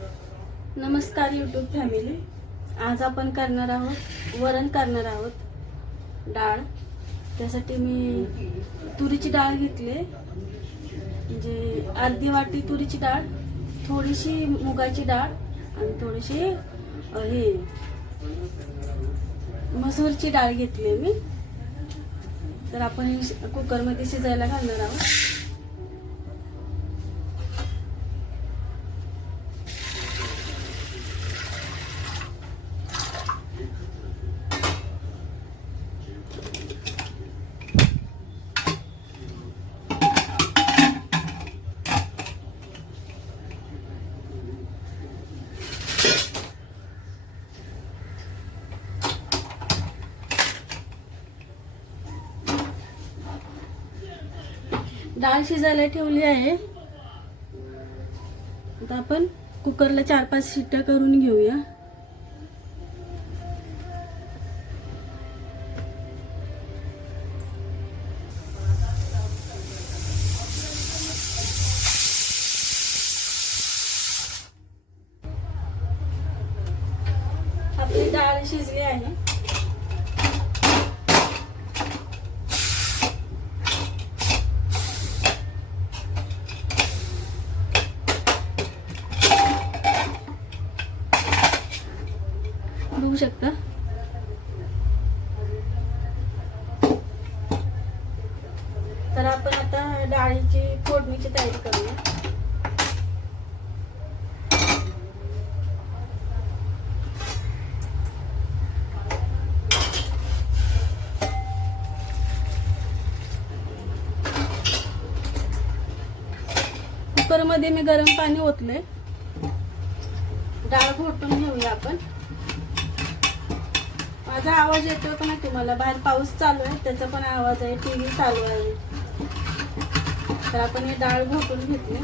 नमस्कार YouTube family आज आपण करणार आहोत वरण करणार आहोत. डाळ. त्यासाठी मी तुरीची डाळ घेतली म्हणजे अर्धी वाटी तुरीची डाळ थोडीशी मुगाची डाळ आणि थोडीशी हे मसूरची डाळ घेतली मी. तर आपण कुकरमध्ये शिजायला घालणार आहोत. डाळ शिजायला ठेवली आहे. आता आपण कुकरला चार पाच शिट्ट्या करून घेऊया आपली डाळ शिजली आहे बघू शकता? तर आपण आता डाळीची फोडणीची तयारी करूया. कुकरमध्ये मी गरम पाणी ओतलंय. डाळ घोटून घेऊया आपण. माझा आवाज येतोय का नाही तुम्हाला बाहेर पाऊस चालू आहे त्याचा पण आवाज आहे टी व्ही चालू आहे. तर आपण हे डाळ घोटून घेतली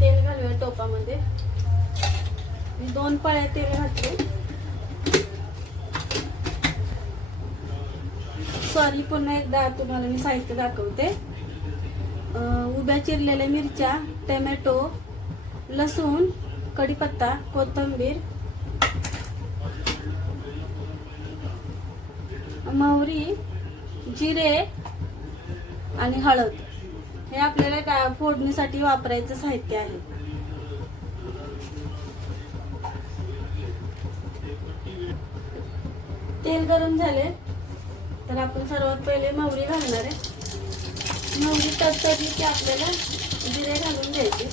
तेल घालूया टोपामध्ये मी दोन पळ्या तेल घातले सॉरी पुन्हा एकदा तुम्हाला मी साहित्य दाखवते. उभ्या चिरलेल्या मिरच्या टमॅटो लसूण कढीपत्ता कोथिंबीर मोहरी जिरे आणि हळद. हे आपल्याला का फोडणीसाठी वापरायचं साहित्य आहे. तेल गरम झाले. तर आपण सर्वात पहिले मोहरी घालणार आहे. मोहरी तडतडली की आपल्याला जिरे घालून द्यायचे.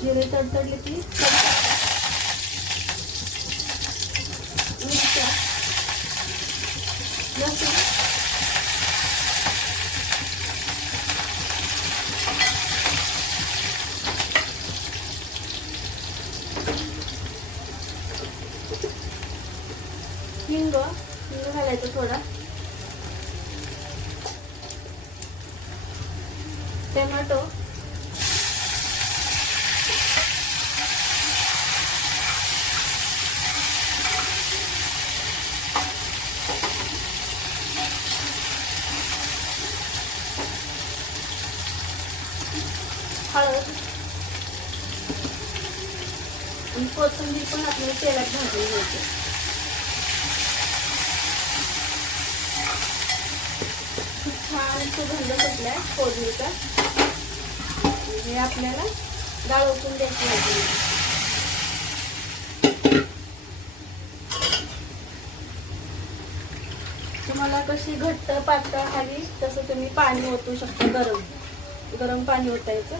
जिरे तडतडले की मिरच्या लसूण हिंग हिंग घालायचं थोडा टोमॅटो हळद आणि कोथिंबीर पण आपल्याला तेलात भाजून घ्यायची. खूप छान सुगंध सुटलाय कोथिंबीरचा हे आपल्याला डाळ ओतून द्यायची आहे तुम्हाला कशी घट्ट पातळ हवी तसं तुम्ही पाणी ओतू शकता गरम. गरम पाणी ओतायचं.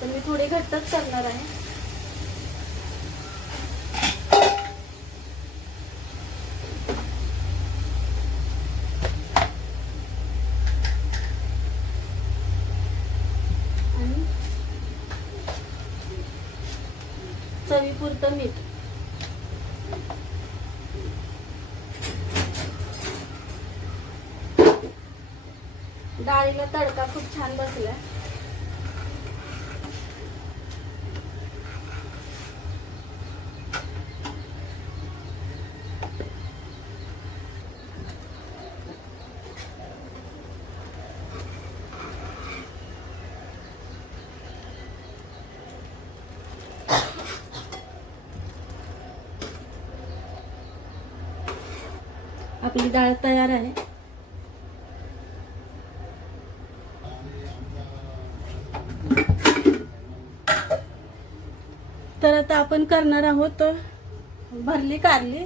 तर मी थोडी घट्टच करणार आहे. चवीपुरतं मीठ. डाळीला तडका खूप छान बसलाय आपली डाळ तयार आहे तर आता आपण करणार आहोत भरली कारली.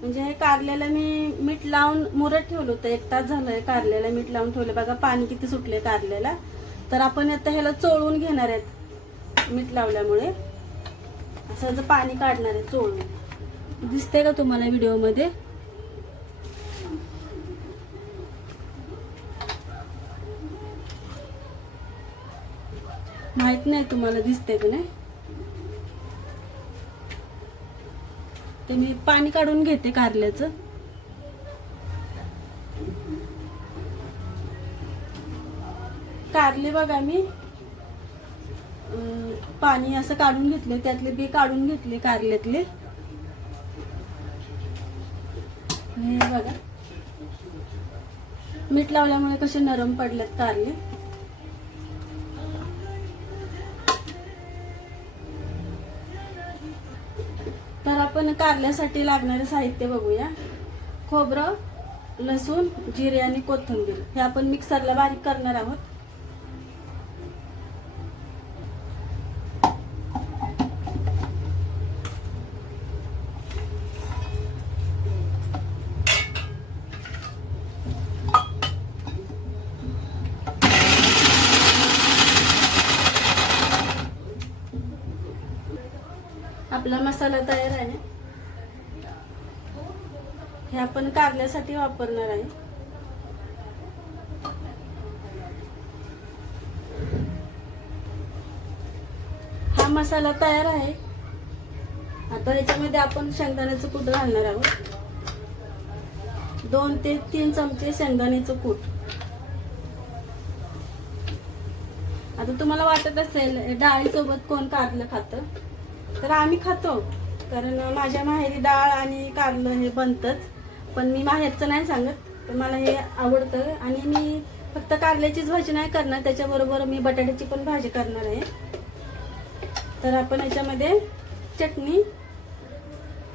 म्हणजे हे कारल्याला मी मीठ लावून मुरत ठेवलं होतं. एक तास झालंय कारल्याला मीठ लावून ठेवलं. बघा पाणी किती सुटले कारल्याला. तर आपण आता ह्याला चोळून घेणार आहेत मीठ लावल्यामुळे. असं जर पाणी काढणार आहे चोळून. दिसते का तुम्हाला व्हिडिओमध्ये? माहीत नाही तुम्हाला दिसते का नाही? ते मी पाणी काढून घेते कारल्याचं. कारले बघा मी. पाणी असं काढून घेतले त्यातले बी काढून घेतले कारल्यातले. हे बघा. मीठ लावल्यामुळे कसे नरम पडलेत कारले. कारल्यासाठी लागणारे साहित्य बघूया. खोबरं लसूण जिरे आणि कोथिंबीर. हे आपण मिक्सरला बारीक करणार आहोत. आपला मसाला तयार आहे. हे आपण कारल्यासाठी वापरणार आहे. हा मसाला तयार आहे. आता याच्यामध्ये आपण शेंगदाण्याचं कूट घालणार आहोत. दोन ते तीन चमचे शेंगदाण्याचं कूट. आता तुम्हाला वाटत असेल डाळीसोबत कोण कारलं खातं? तर आम्ही खातो कारण माझ्या माहेरी डाळ आणि कारलं हे बनतंच. पण मी माहेरचं नाही सांगत पण मला हे आवडतं. आणि मी फक्त कारल्याचीच भाजी नाही करणार त्याच्याबरोबर मी बटाट्याची पण भाजी करणार आहे. तर आपण याच्यामध्ये चटणी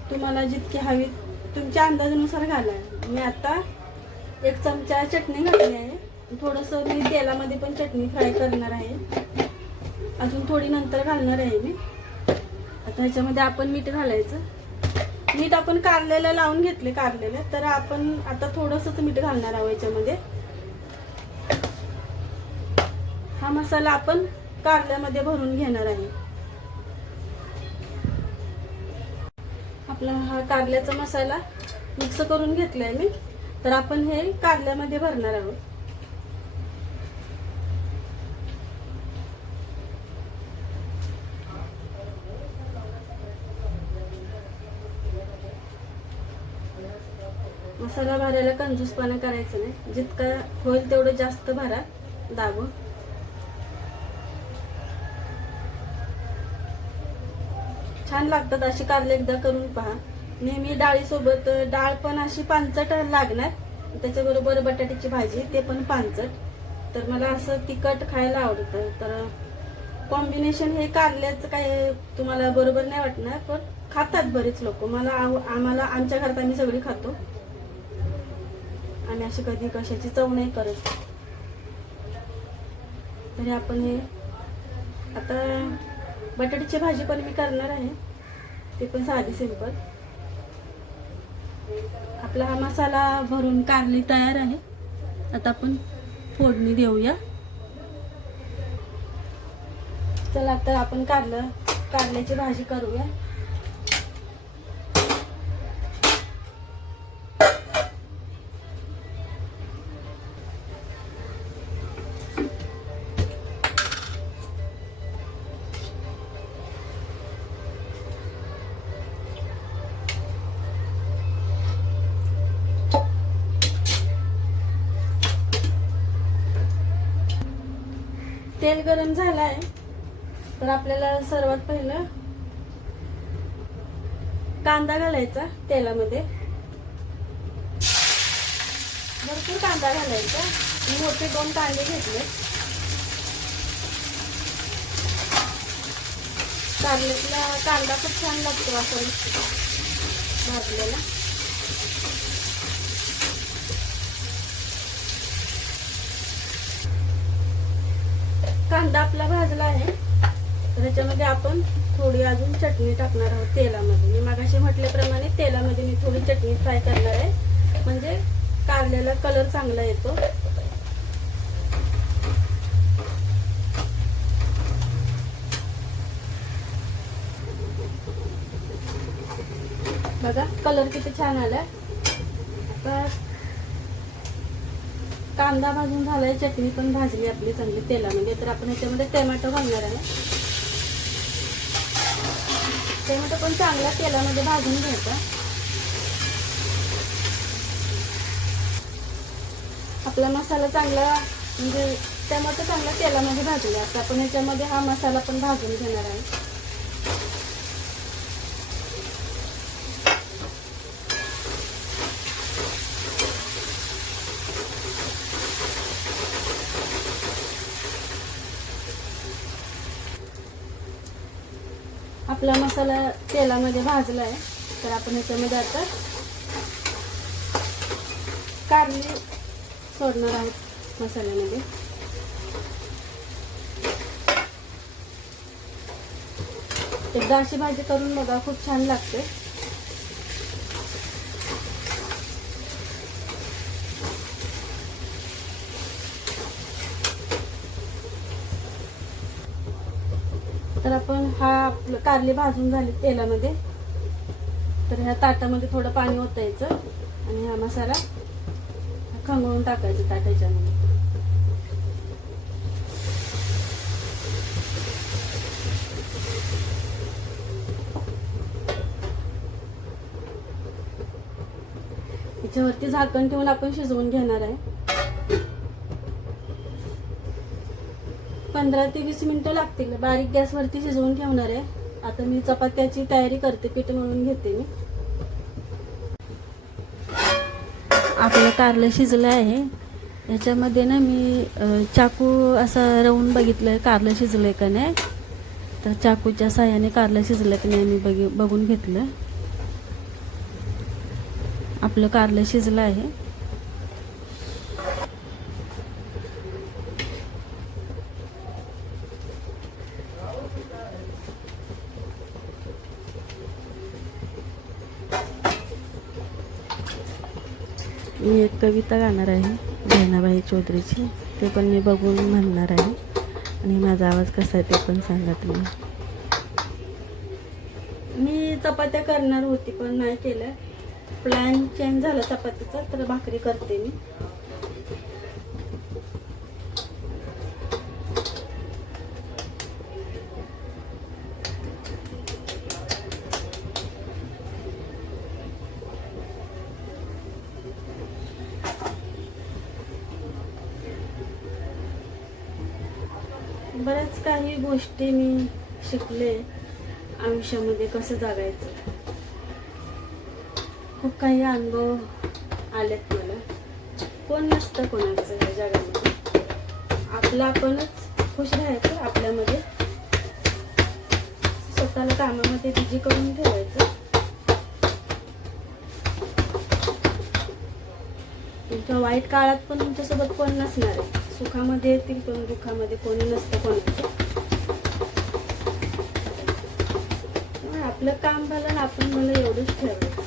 तुम्हाला जितकी हवी तुमच्या अंदाजानुसार घाला. मी आता एक चमचा चटणी घातली आहे. थोडंसं मी तेलामध्ये पण चटणी फ्राय करणार आहे. अजून थोडी नंतर घालणार आहे मी. आता ह्याच्यामध्ये आपण मीठ घालायचं. मीठ आपण कारल्याला लावून घेतले कारलेलं. तर आपण आता थोडंसंच मीठ घालणार आहोत याच्यामध्ये. हा मसाला आपण कारल्यामध्ये भरून घेणार आहे. आपला हा कारल्याचा मसाला मिक्स करून घेतलाय मी. तर आपण हे कारल्यामध्ये भरणार आहोत. मसाला भरायला कंजूसपणा करायचं नाही. जितका होईल तेवढं जास्त भरा दाबून. छान लागतात अशी कारले एकदा करून पहा. नेहमी डाळीसोबत डाळ पण अशी पानचट लागणार. त्याच्याबरोबर बटाट्याची भाजी ते पण पानचट. तर मला असं तिखट खायला आवडतं. तर कॉम्बिनेशन हे कारल्याचं काय तुम्हाला बरोबर नाही वाटणार पण खातात बरेच लोक. मला आव- आम्हाला आमच्या घरात आम्ही सगळी खातो. आणि अशी कधी कशाची चव नाही करत. तरी आपण हे आता बटाट्याची भाजी पण मी करणार आहे. ते पण साधी सिंपल. आपला हा मसाला भरून कारली तयार आहे. आता आपण फोडणी देऊया. चला तर आपण कारलं कारल्याची भाजी करूया. तेल गरम झालं आहे तर आपल्याला सर्वात पहिलं कांदा घालायचा तेलामध्ये. भरपूर कांदा घालायचा. मोठे दोन कांदे घेतले. कारल्यातला कांदा खूप छान लागतो असं. भाजलेला. कांदा आपला भाजला आहे. तर त्याच्यामध्ये आपण थोडी अजून चटणी टाकणार आहोत तेलामध्ये. मी मागाशी म्हटल्याप्रमाणे तेलामध्ये मी थोडी चटणी फ्राय करणार आहे. म्हणजे कारल्याला कलर चांगला येतो. बघा कलर किती छान आलाय. आता कांदा भाजून झालाय चटणी पण भाजली आपली चांगली तेलामध्ये. तर आपण याच्यामध्ये टोमॅटो घालणार आहे टोमॅटो पण चांगला तेलामध्ये भाजून घ्यायचा. आपला मसाला चांगला म्हणजे टोमॅटो चांगला तेलामध्ये भाजला आता आपण याच्यामध्ये हा मसाला पण भाजून घेणार आहे आपला मसाला तेलामध्ये भाजला आहे तर आपण ह्याच्यामध्ये आता कारली सोडणार आहोत मसाल्यामध्ये. एकदा अशी भाजी करून बघा खूप छान लागते. तर आपण हा आपलं कारले भाजून झाली तेलामध्ये. तर ह्या ताटामध्ये थोडं पाणी ओतायचं आणि हा मसाला खंगळून टाकायचा ताटाच्यामध्ये याच्यावरती झाकण ठेवून आपण शिजवून घेणार आहे. पंधरा ते वीस मिनिटं लागतील. बारीक गॅसवरती शिजवून ठेवणार आहे. आता मी चपात्याची तयारी करते पीठ मळून घेते मी. आपलं कारलं शिजलं आहे. याच्यामध्ये ना मी चाकू असा रवून बघितलं आहे कारलं शिजलं आहे का नाही? तर चाकूच्या साह्याने कारलं शिजलं की नाही मी बघी बघून घेतलं. आपलं कारलं शिजलं आहे मी एक कविता गाणार आहे बहिणाबाई चौधरीची. ते पण मी बघून म्हणणार आहे. आणि माझा आवाज कसा आहे ते पण सांगा तुम्ही. मी चपात्या करणार होती पण नाही केलं प्लॅन चेंज झाला चपातीचा तर भाकरी करते मी बऱ्याच काही गोष्टी मी शिकले आयुष्यामध्ये कसं जगायचं. खूप काही अनुभव आलेत मला. कोण नसतं कोणाचं या जगामध्ये. आपलं आपणच खुश राहायचं आपल्यामध्ये. स्वतःला कामामध्ये बिजी करून ठेवायचं. तुमच्या वाईट काळात पण तुमच्यासोबत कोण नसणार आहे. सुखामध्ये येतील पण दुःखामध्ये कोणी नसतं कोणाचं. आपलं काम झालं ना आपण मला एवढंच ठेवायचं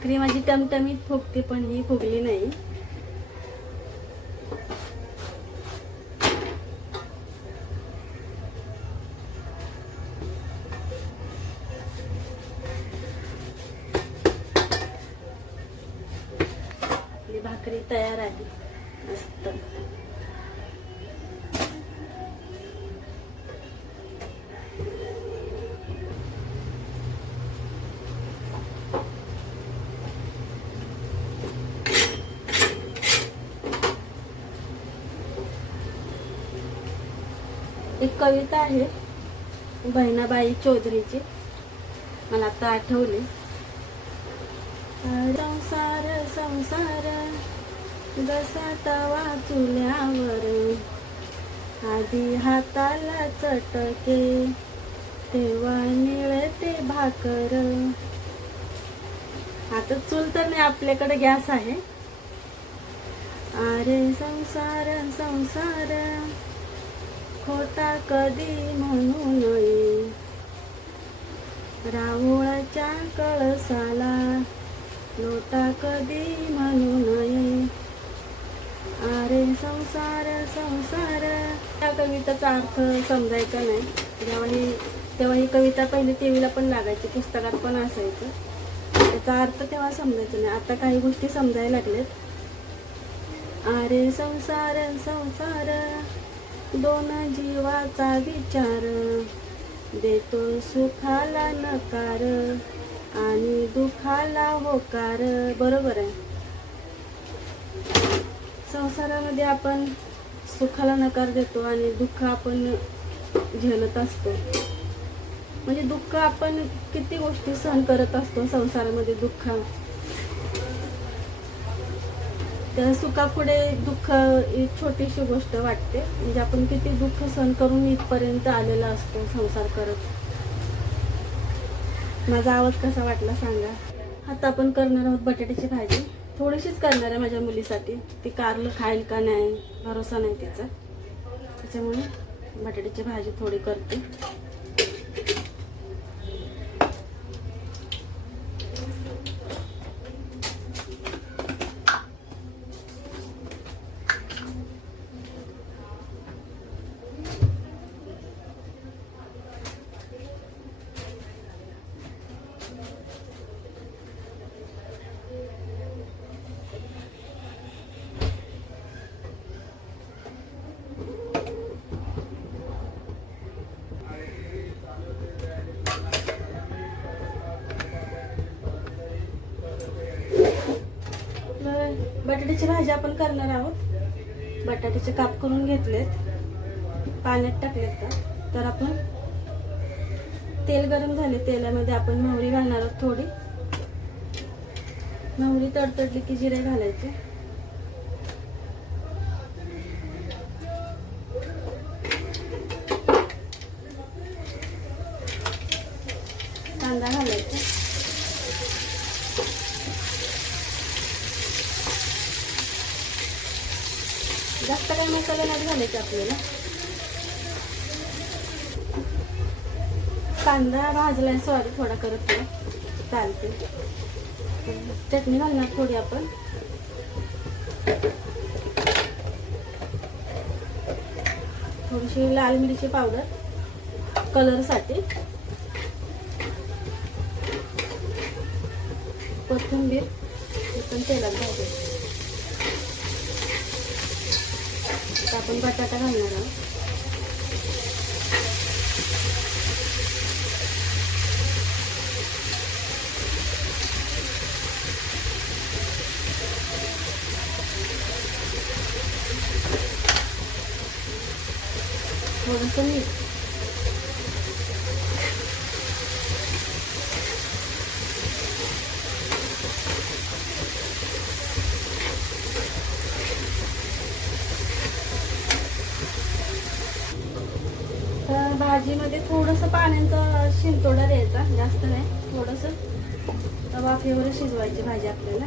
भाकरी माझी टमटमीत फुगते पण ही फुगली नाही. कविता आहे बहिणाबाई चौधरीची. मला आता आठवली. संसार संसार जसा तवा चुल्यावर आधी हाताला चटके तेव्हा निळते भाकर. आता चूल तर नाही आपल्याकडे गॅस आहे. अरे संसार संसार खोटा कधी म्हणू नये. रावळाच्या कळसाला लोटा कधी म्हणू नये. अरे संसार संसार. त्या कवितेचा अर्थ समजायचा नाही. जेव्हा ही तेव्हा ही कविता पहिली टीव्हीला पण लागायची पुस्तकात पण असायचं. त्याचा अर्थ तेव्हा समजायचा नाही. आता काही गोष्टी समजायला लागल्यात. अरे संसार संसार. दोन जीवाचा विचार. देतो सुखाला नकार आणि दुखाला होकार. बरोबर आहे. संसारामध्ये आपण सुखाला नकार देतो आणि दुःख आपण झेलत असतो. म्हणजे दुःख आपण किती गोष्टी सहन करत असतो संसारामध्ये दुःख. त्या सुखापुढे दुःख ही छोटीशी गोष्ट वाटते. म्हणजे आपण किती दुःख सहन करून इथपर्यंत आलेला असतो संसार करत. माझा आवाज कसा वाटला सांगा. आता आपण करणार आहोत बटाट्याची भाजी. थोडीशीच करणार आहे माझ्या मुलीसाठी. ती कारलं खाईल का नाही भरोसा नाही तिचा. त्याच्यामुळे बटाट्याची भाजी थोडी करते तर बटाट्याची भाजी आपण करणार आहोत. बटाट्याचे काप करून घेतलेत. पाण्यात टाकलेत का? तर आपण तेल गरम झाले. तेलामध्ये आपण मोहरी घालणार आहोत थोडी. मोहरी तडतडली की जिरे घालायचे कांदा घालायचा जास्त काही मसाला घालायचं आपल्याला. कांदा भाजलाय सॉरी थोडा करत चालते चटणी घालणार थोडी आपण. थोडीशी लाल मिरची पावडर कलरसाठी. कोथिंबीर पण तेलात भाजायची आता आपण बटाटा घालणार आहोत. थोडंसं मीठ तर भाजीमध्ये थोडंसं पाण्याचा शिंतोडा द्यायचा जास्त नाही थोडंसं. वाफेवर शिजवायची भाजी आपल्याला.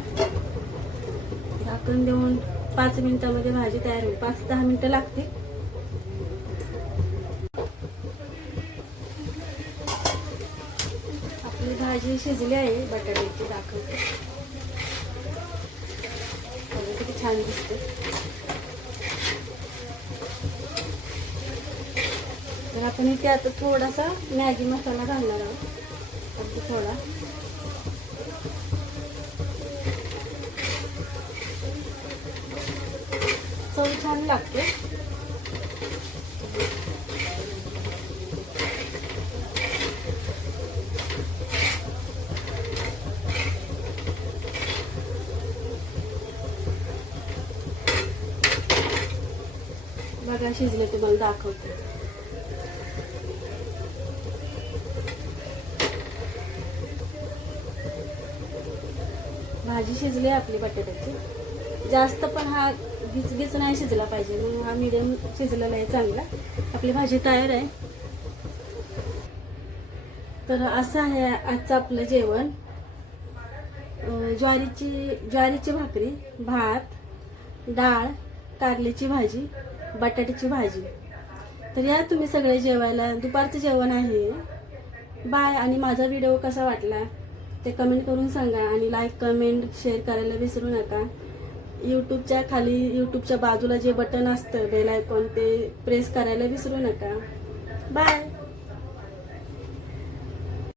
झाकण देऊन पाच मिनिटामध्ये भाजी तयार होईल. पाच दहा मिनिटं लागते आपली भाजी शिजली आहे बटाट्याची दाखवते किती छान दिसते. तर आपण इथे आता थोडासा मॅगी मसाला घालणार आहोत. अगदी थोडा. चव छान लागते. बघा शिजले तुम्हाला दाखवते. भाजी शिजली आहे आपली बटाट्याची. जास्त पण हा गिचगिच नाही शिजला पाहिजे. मग हा मिडियम शिजलेला आहे चांगला. आपली भाजी तयार आहे. तर असं आहे आजचं आपलं जेवण. ज्वारीची ज्वारीची भाकरी भात डाळ कारल्याची भाजी बटाट्याची भाजी. तर या तुम्ही सगळे जेवायला. दुपारचं जेवण आहे. बाय. आणि माझा व्हिडिओ कसा वाटला? ते कमेंट करून सांगा आणि लाईक कमेंट शेअर करायला विसरू नका. यूट्यूबच्या खाली यूट्यूबच्या बाजूला जे बटन असतं बेल आयकॉन ते प्रेस करायला विसरू नका. बाय